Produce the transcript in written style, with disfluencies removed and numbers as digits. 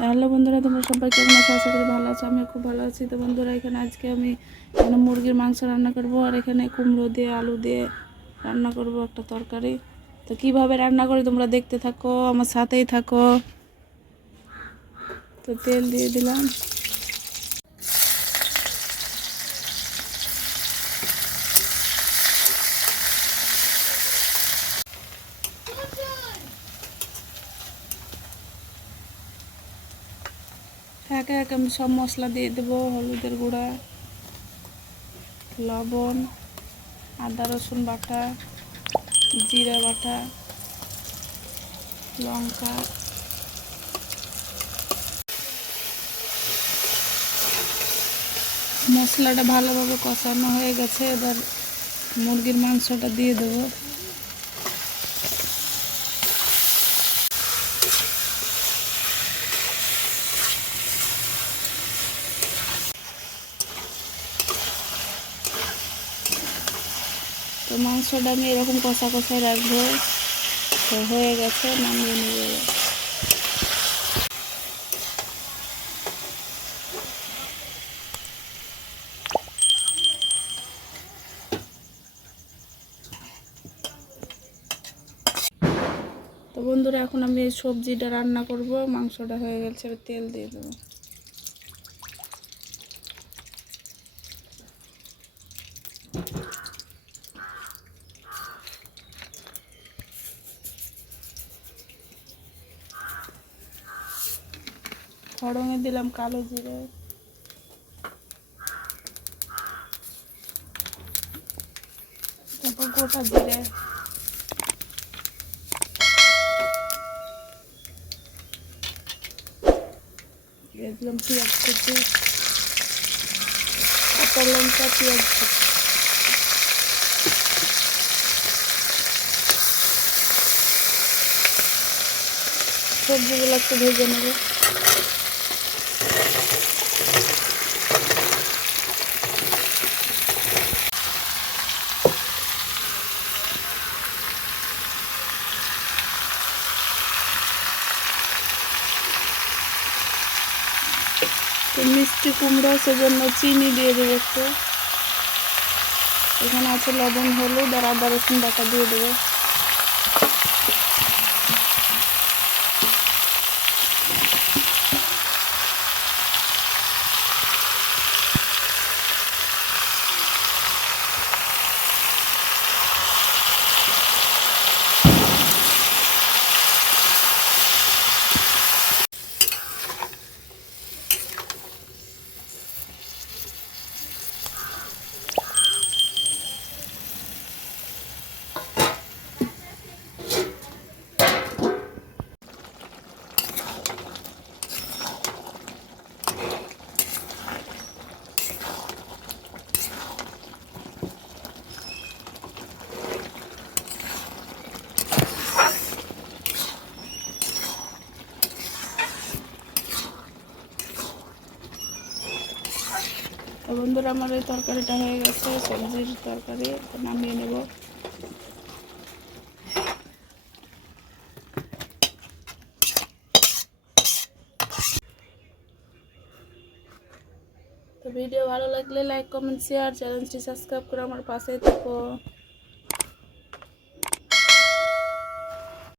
Hello বন্ধুরা, তোমরা সবাই কেমন আছো? আশা করি ভালো আছো। আমি খুব ভালো আছি। তো বন্ধুরা, আজকে আমি মুরগির মাংস রান্না করব, আর এখানে কুমড়ো দিয়ে আলু দিয়ে রান্না করব একটা তরকারি। তো কিভাবে রান্না করি তোমরা দেখতে থাকো, আমার সাথেই থাকো। তো তেল দিয়ে দিলাম। একে একে আমি সব মশলা দিয়ে দেবো। হলুদের গুঁড়া, লবণ, আদা রসুন বাটা, জিরা বাটা, লঙ্কা। মশলাটা ভালোভাবে কষানো হয়ে গেছে, এবার মুরগির মাংসটা দিয়ে দেবো। তো মাংসটা আমি এরকম কষা কষায় রাখবো। তো হয়ে গেছে, নামিয়ে নেব। তো বন্ধুরা, এখন আমি এই সবজিটা রান্না করব। মাংসটা হয়ে গেছে, তেল দিয়ে দেবো। ফোড়নে দিলাম কালো জিরে, তারপর গোটা জিরে, দিলাম পেঁয়াজ কুচি, কাঁচা লঙ্কা, পেঁয়াজ কুচি। সবজিগুলো একটু ভেজে নেব। তো মিষ্টি কুমড়ো, সেজন্য চিনি দিয়ে দেবো একটু। এখানে আছে লবণ, হলুদ আর আদা রসুন বাটা দিয়ে দেবো। তো বন্ধুরা, আমার এই তরকারিটা হয়ে গেছে, সবজির তরকারি। নামিয়ে নেব। তো ভিডিও ভালো লাগলে লাইক, কমেন্ট, শেয়ার, চ্যানেলটি সাবস্ক্রাইব করে আমার পাশেই থাকো।